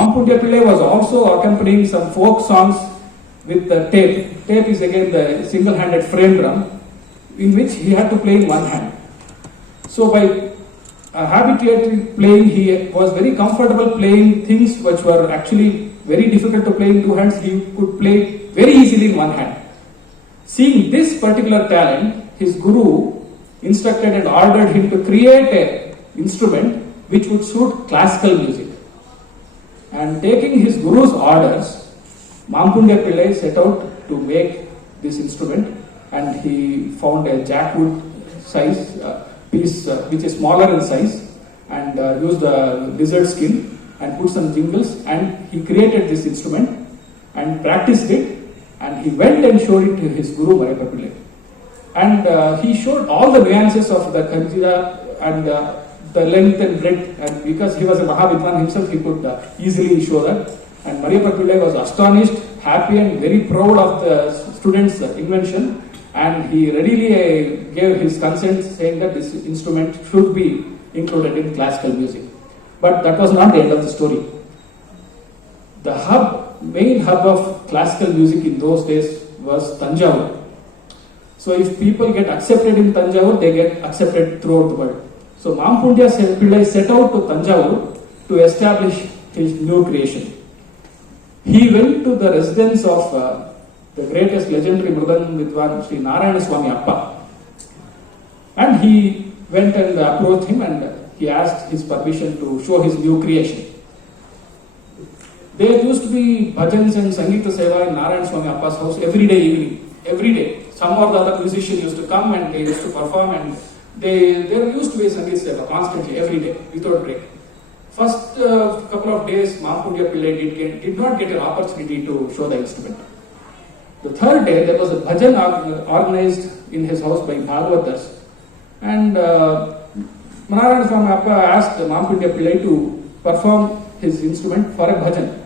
Mampundia Pillai was also accompanying some folk songs with the tape. Tape is again the single-handed frame drum in which he had to play in one hand. So by habitually playing, he was very comfortable playing things which were actually very difficult to play in two hands. He could play very easily in one hand. Seeing this particular talent, his guru instructed and ordered him to create an instrument which would suit classical music. And taking his guru's orders, Mampundia Pillai set out to make this instrument, and he found a jackwood size piece which is smaller in size, and used a lizard skin and put some jingles, and he created this instrument and practiced it, and he went and showed it to his guru Mariyappa Pillai. And he showed all the nuances of the Khanjara and the length and breadth, and because he was a Mahavidwan himself, he could easily show that. And Mariyappa Pillai was astonished, happy and very proud of the student's invention, and he readily gave his consent, saying that this instrument should be included in classical music. But that was not the end of the story. The main hub of classical music in those days was Thanjavur. So if people get accepted in Thanjavur, they get accepted throughout the world. So Mampundia Pillai set out to Thanjavur to establish his new creation. He went to the residence of the greatest legendary Mridangam Vidwan, Sri Narayana Swami Appa, and he went and approached him, and he asked his permission to show his new creation. There used to be bhajans and Sangeeta Seva in Narayana Swami Appa's house every day evening. Every day. Some of the other musicians used to come and they used to perform, and there used to be Sangeeta Seva constantly, every day, without break. First couple of days, Mampundia Pillai did not get an opportunity to show the instrument. The third day, there was a bhajan organized in his house by Bhagavatas, and Narayana Swami Appa asked Mampundia Pillai to perform his instrument for a bhajan.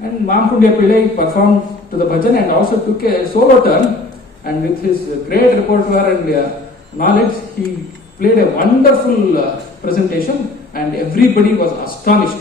And Mampundia Pillai performed to the bhajan and also took a solo turn, and with his great repertoire and knowledge, he played a wonderful presentation, and everybody was astonished.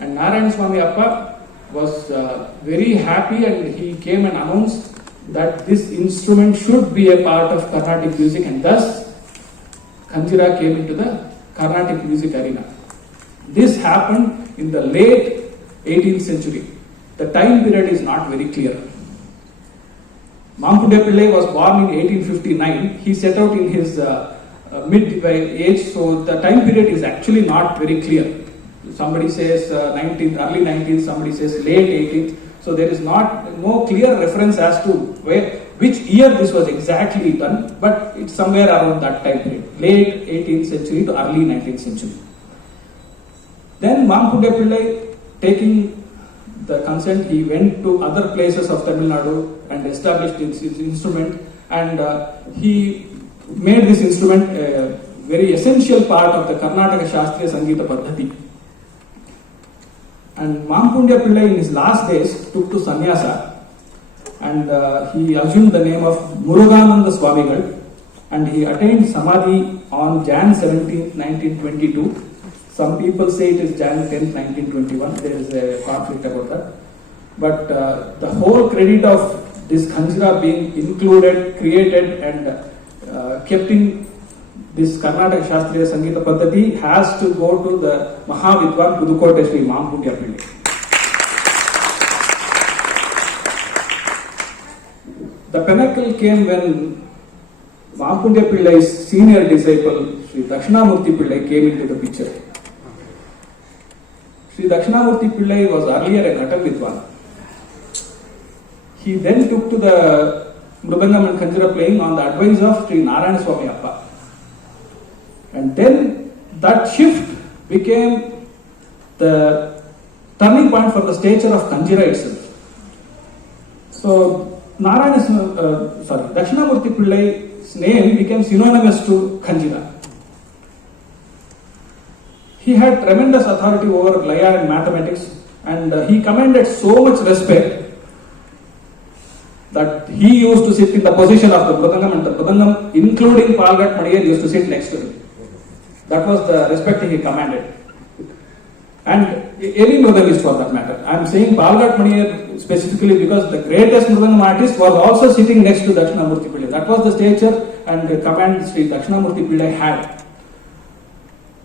And Narayana Swami Appa was very happy, and he came and announced that this instrument should be a part of Carnatic music, and thus Khanjara came into the Carnatic music arena. This happened in the late 18th century. The time period is not very clear. Mampundia Pillai was born in 1859. He set out in his mid-age, so the time period is actually not very clear. Somebody says early 19th, somebody says late 18th. So there is no clear reference as to which year this was exactly done, but it's somewhere around that time period, late 18th century to early 19th century. Then Mampundia Pillai, taking the consent, he went to other places of Tamil Nadu and established his instrument, and he made this instrument a very essential part of the Karnataka Shastriya Sangeeta Paddhati. And Mampundia Pillai in his last days took to sannyasa, and he assumed the name of Murugananda Swamigal, and he attained Samadhi on Jan 17, 1922. Some people say it is Jan 10, 1921. There is a conflict about that. But the whole credit of this Khanjara being included, created, and kept in this Karnataka Shastriya Sangeeta Paddhati has to go to the Mahavidwan Pudukkottai Sri Mampundia Pillai. The pinnacle came when Mampundia Pillai's senior disciple, Sri Dakshinamurti Pillai, came into the picture. Sri Dakshinamurti Pillai was earlier a Ghatak Vidwan. He then took to the Mridangam and Khanjara playing on the advice of Sri Narayana Swami Appa. And then that shift became the turning point for the stature of Khanjara itself. So Dakshinamurti Pillai's name became synonymous to Khanjara. He had tremendous authority over Laya and mathematics, and he commanded so much respect that he used to sit in the position of the Mridangam, and the Mridangam, including Palgat Madiyar, used to sit next to him. That was the respect he commanded. And any mridangist for that matter. I am saying Balghat Maniyar specifically because the greatest mridangam artist was also sitting next to Dakshinamurthy Pillai. That was the stature and the command Sri Dakshinamurthy Pillai had.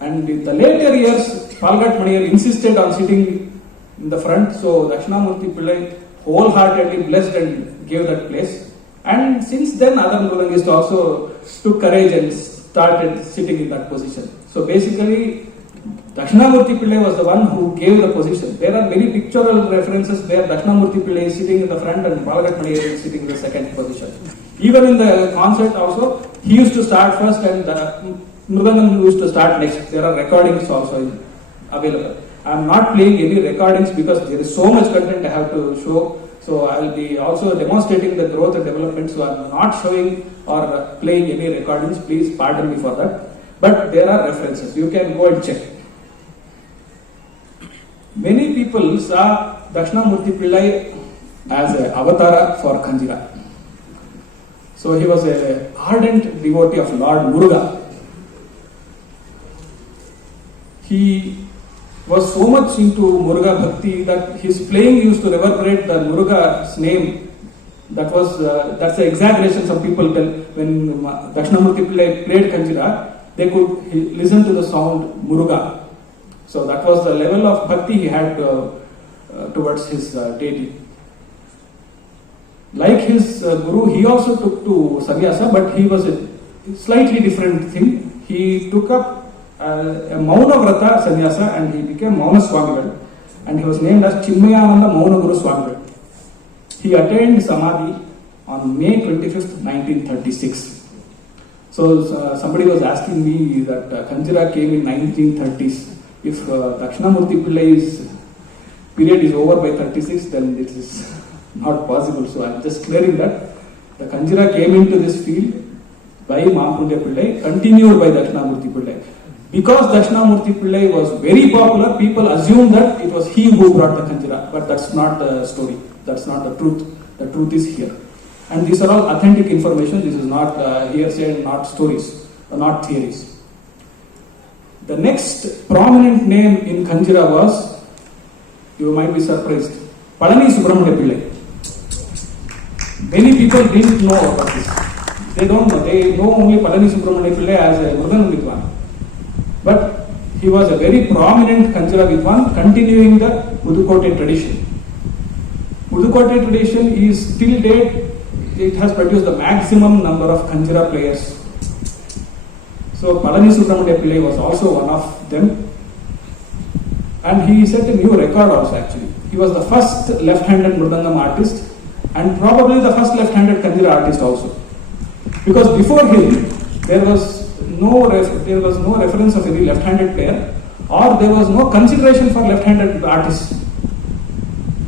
And in the later years, Balghat Maniyar insisted on sitting in the front, so Dakshinamurthy Pillai wholeheartedly blessed and gave that place. And since then, other mridangists also took courage and started sitting in that position. So basically, Dakshinamurthy Pillai was the one who gave the position. There are many pictorial references where Dakshinamurthy Pillai is sitting in the front and Balghat Maniyar is sitting in the second position. Even in the concert also, he used to start first and Mridangam used to start next. There are recordings also available. I am not playing any recordings because there is so much content I have to show. So I will be also demonstrating the growth and development. So I am not showing or playing any recordings. Please pardon me for that. But there are references. You can go and check. Many people saw Dakshinamurthy Pillai as an avatara for Khanjara. So he was an ardent devotee of Lord Muruga. He was so much into Muruga Bhakti that his playing used to reverberate the Muruga's name. That's the exaggeration some people tell. When Dakshinamurthy Pillai played Khanjara, they could listen to the sound Muruga. So that was the level of bhakti he had towards his deity. Like his guru, he also took to sannyasa, but he was a slightly different thing. He took up a Mauna Vrata sannyasa and he became Mauna Swamigal, and he was named as Chinmayananda Mauna Guru Swamigal. He attained Samadhi on May 25th, 1936. So somebody was asking me that Khanjara came in 1930s. If Dakshinamurthy Pillai's period is over by 36, then it is not possible. So I am just clearing that the Khanjara came into this field by Mahaprabhu Pillai, continued by Dakshinamurthy Pillai. Because Dakshinamurthy Pillai was very popular, people assumed that it was he who brought the Khanjara, but that's not the story. That's not the truth. The truth is here. And these are all authentic information. This is not hearsay, not stories, not theories. The next prominent name in Khanjara was, you might be surprised, Palani Subramanya Pillai. Many people didn't know about this. They don't know. They know only Palani Subramanya Pillai as a Mridangam Vidwan. But he was a very prominent Khanjara Vidwan, continuing the Pudukkottai tradition. Pudukkottai tradition is till date, it has produced the maximum number of Khanjara players. So Palani Subramanya Pillai was also one of them. And he set a new record also actually. He was the first left-handed Mridangam artist and probably the first left-handed Khanjara artist also. Because before him, there was no reference of any left-handed player, or there was no consideration for left-handed artists.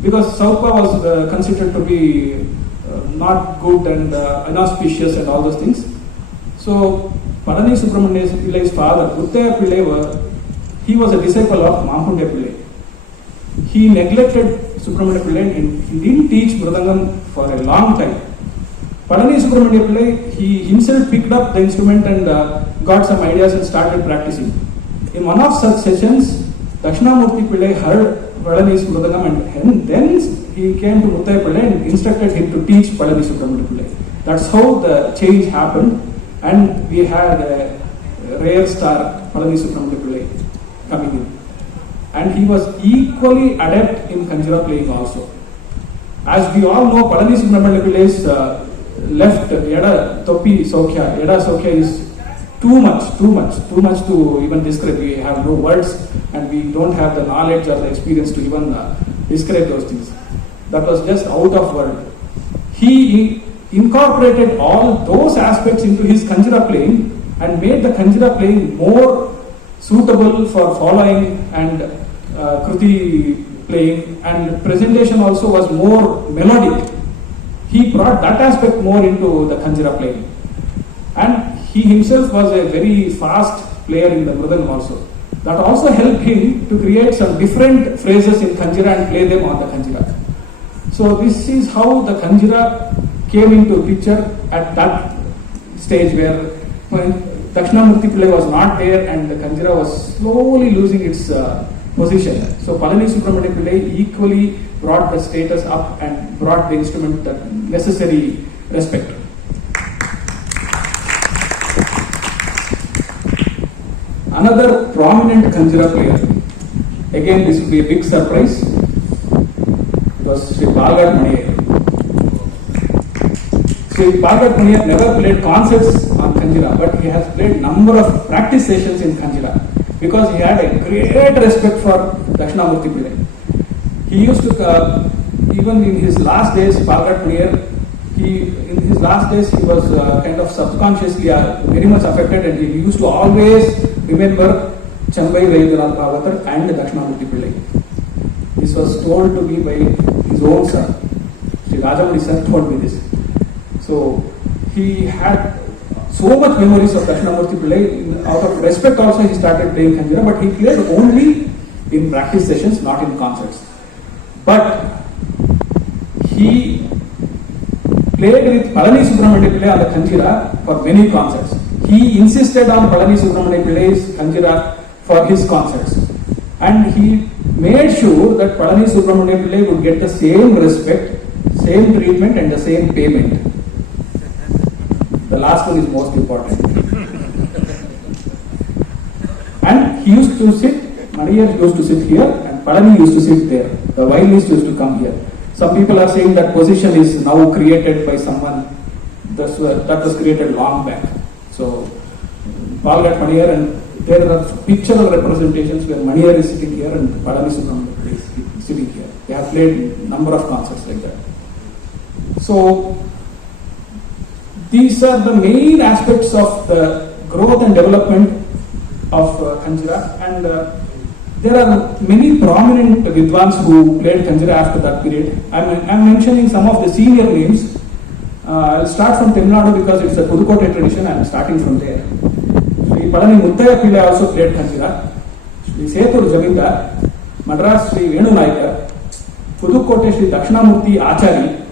Because Southpaw was considered to be not good and inauspicious and all those things. So Palani Subramanya Pillai's father, Muttaya Pillai, he was a disciple of Mahaprabhu Pillai. He neglected Subramanya Pillai and he didn't teach Mridangam for a long time. Palani Subramanya Pillai, he himself picked up the instrument and got some ideas and started practicing. In one of such sessions, Dakshinamurthy Pillai heard Palani's Mridangam and then he came to Muttaya Pillai and instructed him to teach Palani Subramanya Pillai. That's how the change happened, and we had a rare star, Palani Subramanya Pillai, coming in. And he was equally adept in Khanjara playing also. As we all know, Palani Subramanya Pillai's left Yada Topi Sokhya, Yada Sokhya is too much to even describe. We have no words and we don't have the knowledge or the experience to even describe those things. That was just out of world. He incorporated all those aspects into his Khanjara playing and made the Khanjara playing more suitable for following and Kruti playing, and presentation also was more melodic. He brought that aspect more into the Khanjara playing. And he himself was a very fast player in the Mridangam also. That also helped him to create some different phrases in Khanjara and play them on the Khanjara. So this is how the Khanjara came into picture at that stage where when Dakshinamurthy Pillai was not there and the Khanjara was slowly losing its position. So Palani Subramanian Pillai equally brought the status up and brought the instrument the necessary respect. Another prominent Khanjara player, again this will be a big surprise, was Sri Balgat Maniyar. Sri Balgat Maniyar never played concerts on Khanjara, but he has played number of practice sessions in Khanjara because he had a great respect for Dakshinamurti Pillai. He used to, even in his last days, Balgat Maniyar, in his last days he was kind of subconsciously very much affected, and he used to always remember Chambai Vaidyanath Bhavatar and Dakshinamurti Pillai. This was told to me by his own son. Sri Rajamani sir told me this. So he had so much memories of Dakshinamurti Pillai. Out of respect also he started playing Khanjara, but he played only in practice sessions, not in concerts. But he played with Palani Subramanian Pillai on the Khanjara for many concerts. He insisted on Palani Subramanian Pillai's Khanjara for his concerts. And he made sure that Palani Subramanian Pillai would get the same respect, same treatment and the same payment. The last one is most important. And he used to sit, Maniyar used to sit here and Palani used to sit there. The violinist used to come here. Some people are saying that position is now created by someone that was created long back. So, Balgat Maniyar, and there are pictorial representations where Maniyar is sitting here and Palani Subramanian is sitting here. They have played number of concerts like that. So, these are the main aspects of the growth and development of Khanjara, and there are many prominent Vidwans who played Khanjara after that period. I'm mentioning some of the senior names. I'll start from Tamil Nadu because it's a Pudukkottai tradition. I'm starting from there. Sri Palani Muttaya Pillai also played Khanjara. Sri Setur Jamindar, Madras Sri Venu Naikar, Pudukkottai Sri Dakshinamurti Achari,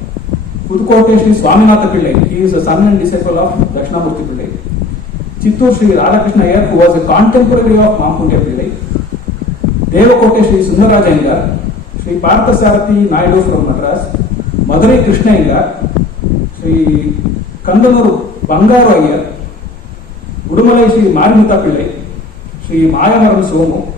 Pudukkottai Sri Swaminatha Pillai. He is a son and disciple of Dakshinamurti Pillai. Chittur Sri Radhakrishna Iyer, who was a contemporary of Mampundya Pillai. Devakote Sri Sundaraj Iyengar, Sri Parthasarathi Naidu from Madras, Madurai Krishna Iyengar, Sri Kandanuru Bangaru Iyer, Udumalai Sri Marimutha Pillai, Sri Mayamaran Somu,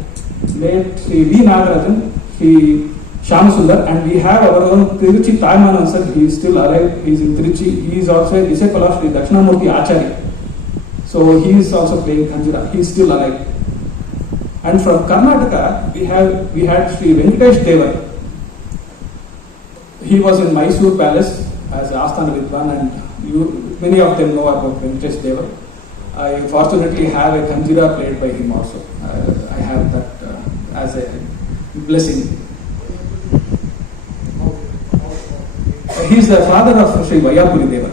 late Sri V. Nagarajan, Sri Shyamsundar, and we have our own Tiruchi Taimanan sir. He is still alive. He is in Tiruchi. He is also a disciple of Sri Dakshinamurti Achari. So he is also playing Khanjara. He is still alive. And from Karnataka, we had Sri Venkatesh Devar. He was in Mysore Palace as Asthana Vidwan, and many of them know about Venkatesh Devar. I fortunately have a Khanjara played by him also. I have that as a blessing. He is the father of Sri Vayapuri Deva.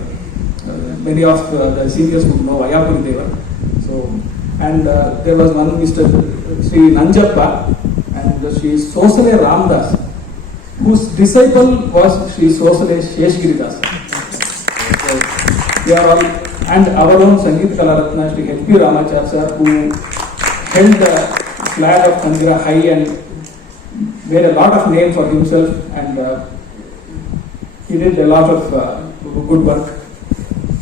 Many of the seniors would know Vayapuri Deva. So, and there was one Mr. Sri Nanjappa and Sri Sosale Ramdas, whose disciple was Sri Sosale Sheshgiridas. So, they are all, and our own Sangeet Kalaratna Sri H.P. Ramacharya sir, who held the flag of Khanjara high and made a lot of name for himself, and he did a lot of good work.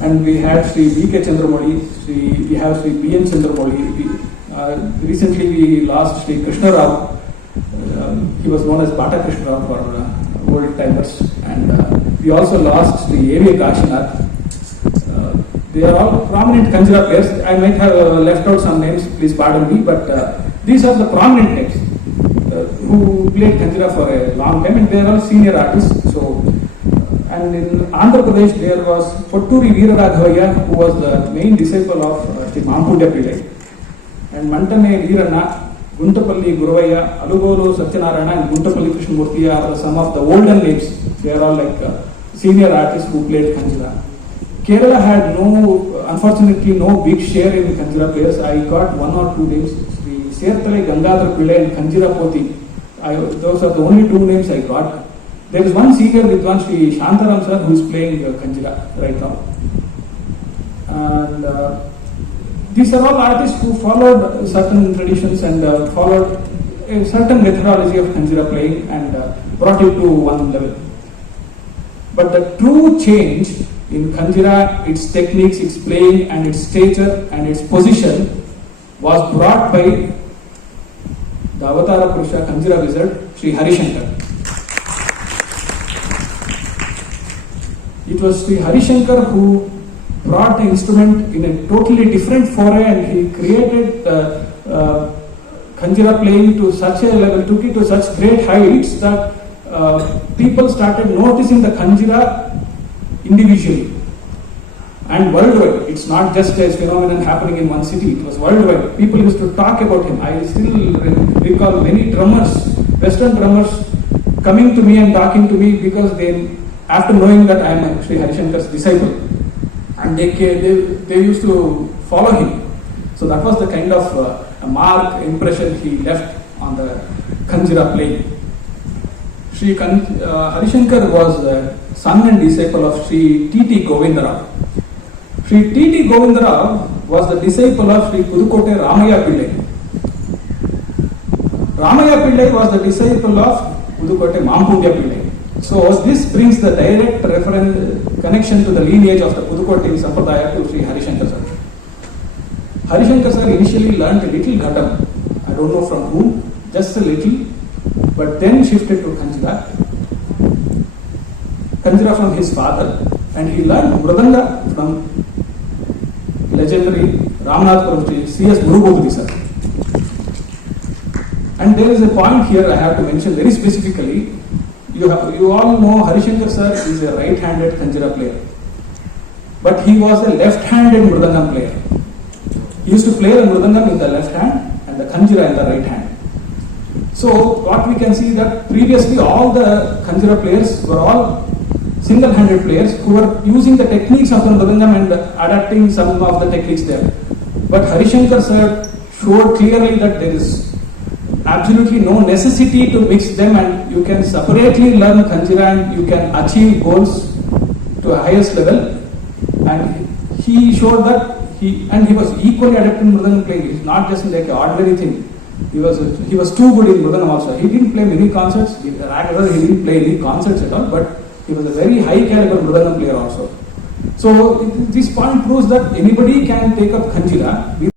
And we had Sri V.K. Chandramoli, we have Sri B.N. Chandramoli. Recently we lost Sri Krishna Rao. He was known as Bata Krishna Rao for old timers. And we also lost Sri A.V. Kashinath. They are all prominent Khanjara players. I might have left out some names, please pardon me, but these are the prominent names who played Khanjara for a long time, and they are all senior artists. So, and in Andhra Pradesh there was Potturi Veeraraghavaya, who was the main disciple of Sri Mampundya Pillai, and Mantane Veeranna, Guntapalli Guruvaya, Alugolu Satyanarayana, and Guntapalli Krishnamurti are some of the older names. They are all like senior artists who played Khanjara. Kerala had unfortunately no big share in Khanjara players. I got one or two names, Sri Sertale Gangadhar Pillai and Khanjara Poti. Those are the only two names I got. There is one senior Vidwan, Sri Shantaram sir, who is playing Khanjara right now. And these are all artists who followed certain traditions and followed a certain methodology of Khanjara playing and brought it to one level. But the true change in Khanjara, its techniques, its playing and its stature and its position was brought by the Avatara Purusha Khanjara wizard, Sri Harishankar. It was Sri Harishankar who brought the instrument in a totally different foray, and he created Khanjara playing to such a level, took it to such great heights that people started noticing the Khanjara individually and worldwide. It's not just a phenomenon happening in one city, it was worldwide. People used to talk about him. I still recall many drummers, Western drummers, coming to me and talking to me because they, after knowing that I am Sri Harishankar's disciple, and they used to follow him. So that was the kind of a marked impression he left on the Khanjara playing. Sri Harishankar was the son and disciple of Sri T.T. Govindarao. Sri T.T. Govindarao was the disciple of Sri Pudukkottai Ramaya Pillai. Ramaya Pillai was the disciple of Pudukkottai Mampundya Pillai. So this brings the direct reference connection to the lineage of the Pudukkottai Sampradaya to Sri Harishankar sir. Harishankar sir initially learned a little ghatam. I don't know from whom, just a little, but then shifted to Khanjara. Khanjara from his father, and he learned Mridanga from legendary Ramanathapuram C.S. Gurubhupati sir. And there is a point here I have to mention very specifically. You all know Harishankar sir is a right-handed Khanjara player, but he was a left-handed Mridangam player. He used to play the Mridangam in the left hand and the Khanjara in the right hand. So what we can see that previously all the Khanjara players were all single-handed players who were using the techniques of the Mridangam and adapting some of the techniques there. But Harishankar sir showed clearly that there is absolutely no necessity to mix them, and you can separately learn Khanjara and you can achieve goals to a highest level. And he showed that he was equally adept in Mridangam playing. It's not just like an ordinary thing. He was too good in Mridangam also. He didn't play many concerts. He didn't play any concerts at all, but he was a very high caliber Mridangam player also. So this point proves that anybody can take up Khanjara with